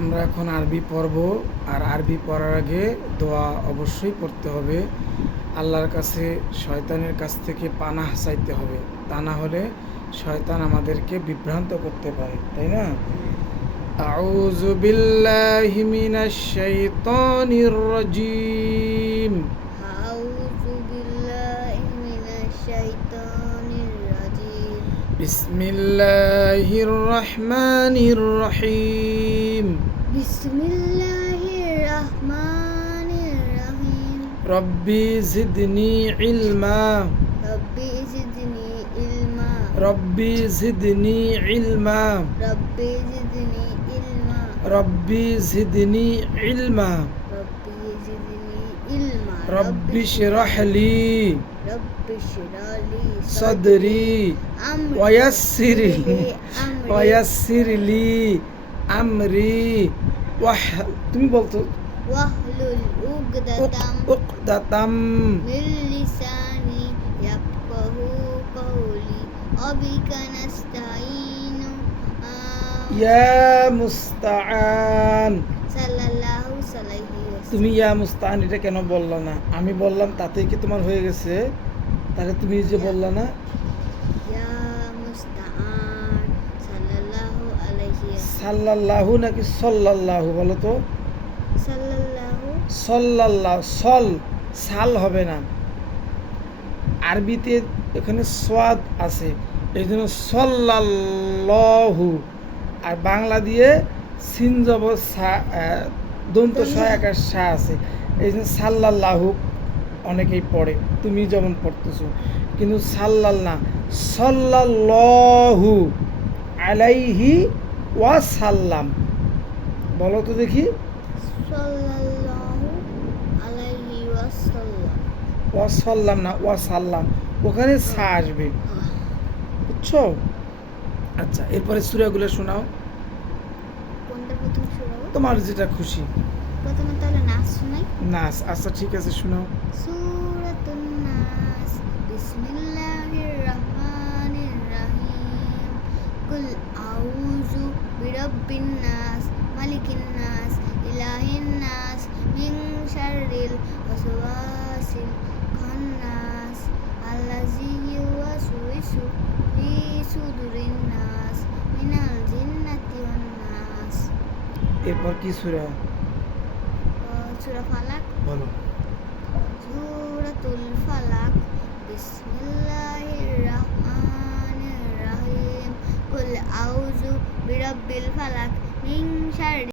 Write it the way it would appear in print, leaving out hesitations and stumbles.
আমরা এখন আরবি পড়ব। আর আরবি পড়ার আগে দোয়া অবশ্যই পড়তে হবে। আল্লাহর কাছে শয়তানের কাছ থেকে পানাহ চাইতে হবে, তা না হলে শয়তান আমাদেরকে বিভ্রান্ত করতে পারে, তাই না? আউযু বিল্লাহি মিনাশ শাইতানির রাজীম। আউযু বিল্লাহি মিনাশ শাইতানির রাজীম। বিসমিল্লাহির রহমানির রহিম। বিসমিল্লাহির রহমানির রহিম। রব্বি জিদনি ইলমা। রব্বি জিদনি ইলমা। রব্বি জিদনি ইলমা। রব্বি জিদনি ইলমা। রব্বি জিদনি ইলমা। রব্বি জিদনি ইলমা। রব্বি শরহ লি রব্বি শরহ লি সদরি ওয়ায়াসসির লি আমরি তুমি বলতো ওয়াহলুল উকদাতাম মিন লিসানি ইয়াফকাহু কওলি ওয়াবিকা নাস্তাঈনু। ইয়া মুস্তাআন। সাল্লাল্লাহু আলাইহি ওয়াসাল্লাম। তুমি ইয়া মুস্তাআন এটা কেন বললা না? আমি বললাম তাতেই কি তোমার হয়ে গেছে? তাহলে তুমি যে বললা না ইয়া মুস্তাআন সাল্লাল্লাহু আলাইহি ওয়াসাল্লাম। সাল্লাল্লাহু নাকি সাল্লাল্লাহু বলো তো? সাল্লাল্লাহু। সাল্লাল্লাহু সাল হবে না, আরবিতে এখানে সোয়াদ আছে, এই জন্য সাল্লাল্লাহু। আর বাংলা দিয়ে সিন জব দন্ত সহায়কার সা আছে, এই জন্য সাল্লাল্লাহু অনেকেই পড়ে, তুমি যেমন পড়তেছো, কিন্তু সাল্লাল্লাহু আলাইহি ওয়াসাল্লাম বলো তো দেখি। সাল্লাল্লাহু আলাইহি ওয়াসাল্লাম। ওয়াসাল্লাম না, ওয়াসাল্লাম, ওখানে সা আসবে, বুঝছো? আচ্ছা, এরপরে সূরাগুলো শোনাও, কোনটা প্রথম শোনাবো? তোমার যেটা খুশি। প্রথমে তাহলে নাস শোনাই। নাস, আচ্ছা ঠিক আছে, শোনাও। সূরাতুন নাস। বিসমিল্লাহির রহমানির রহিম। কুল আউযু বিরাব্বিন নাস মালিকিন নাস ইলাহিন নাস মিন শাররিল ওয়াসওয়াসিল খান্নাস আল্লাযী ইউওয়াসওয়িসু ফি সুদুরিন নাস মিনাল জিন্নাতি ওয়ান নাস। এরপর কি সূরা? সূরা ফালাক। বলো। সূরাতুল ফালাক। বিসমিল্লাহির রহমানির রহিম। কুল আউযু বিরাব্বিল ফালাক মিন শাররি